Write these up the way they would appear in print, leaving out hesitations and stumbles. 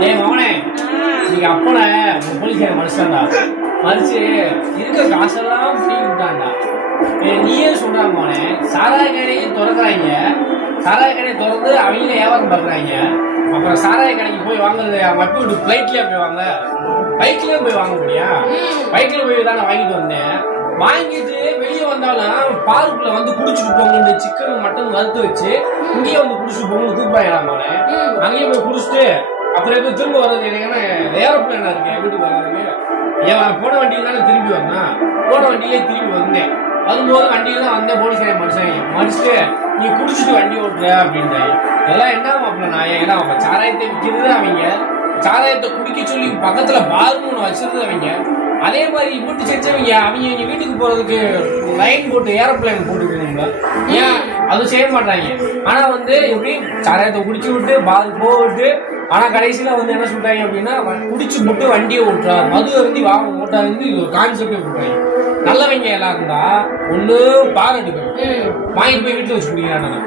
டேய் மவனே, நீங்க அப்பன போலீஸ்கார மனுஷன்டா மறிச்சு இருக்க காசெல்லாம் பிடிக்கிட்டான்டா. நீயே சொல்றாங்க மவனே, சாராய கடையும் திறக்கிறாங்க, சாராய கடையை திறந்து அவங்க வியாபாரம் பண்றாங்க. அப்புறம் சாராய கடைக்கு போய் வாங்குறது மட்டும் விட்டு பிளைட்லயே போய் வாங்க, பைக்லயே போய் வாங்க முடியா? பைக்ல போய் தானே வாங்கிட்டு வந்தேன். வாங்கிட்டு வெளியே வந்தாலும் பார்க்குள்ள வந்து குடிச்சுட்டு போங்க, சிக்கன் மட்டன் வறுத்து வச்சு இங்கேயே வந்து குடிச்சுட்டு போங்க கூப்பிடாங்களாமானே. அங்கேயே போய் குடிச்சிட்டு அப்புறம் எப்படி திரும்ப வர்றது? ஏன்னா ஏரோப்ளேனா இருக்கு வீட்டுக்கு வர்றதுக்கு. ஏன் போன வண்டியில தானே திரும்பி வரணும், போன வண்டியிலே திரும்பி வந்தேன். வரும்போது வண்டியில தான் வந்தேன். போலீஸார மனுஷன் நீ குடிச்சிட்டு வண்டி ஓட்டுற அப்படின்றாங்க. இதெல்லாம் என்ன மாப்பிள்ள நான்? ஏன்னா அவங்க சாராயத்தை விற்கிறது அவங்க, சாராயத்தை குடிக்க சொல்லி பக்கத்துல பாருன்னு ஒன்று வச்சிருந்தது அவங்க. அதே மாதிரி வீட்டு செஞ்சவங்க அவங்க வீட்டுக்கு போறதுக்கு லைன் போட்டு ஏரோப்ளைன் போட்டுக்கணுங்களா? ஏன் அது செய்ய மாட்டாங்க. ஆனா வந்து எப்படி சாராயத்தை குடிச்சு விட்டு பால் போட்டு, ஆனா கடைசியில வந்து என்ன சொல்றாங்க அப்படின்னா, குடிச்சு மட்டும் வண்டியை ஓட்டுறாரு, மது அருந்தி வாங்க ஓட்டாரு ஒரு கான்செப்டே போட்டாங்க. நல்லவங்க எல்லாம் இருந்தா ஒண்ணு பால் எடுக்கணும், வாங்கிட்டு போய் வீட்டுல வச்சு குடிக்கிறாங்க.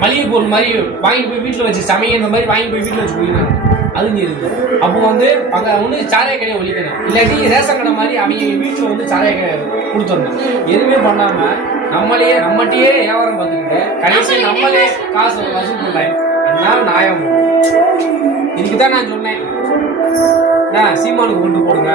மளிகை பொருள் மாதிரி வாங்கிட்டு போய் வீட்டுல வச்சு சமைக்கிற மாதிரி வாங்கி போய் வீட்டுல வச்சு குடிக்கிறாங்க. அது இருக்கு. அப்போ வந்து அங்க ஒண்ணு சாராய கடையை ஒழிக்கணும், இல்லாட்டி ரேஷன் கடை மாதிரி அவங்க வீட்டுல வந்து சாராய கடை கொடுத்துடணும். எதுவுமே பண்ணாம நம்மகிட்டயே வியாபாரம் பார்த்துக்கிட்டு கடைசி நம்மளே காசு வசூல் பண்ணாங்க. என்ன நியாயம்? இதுக்குதான் நான் சொன்னேன், சீமானுக்கு கொண்டு போடுங்க.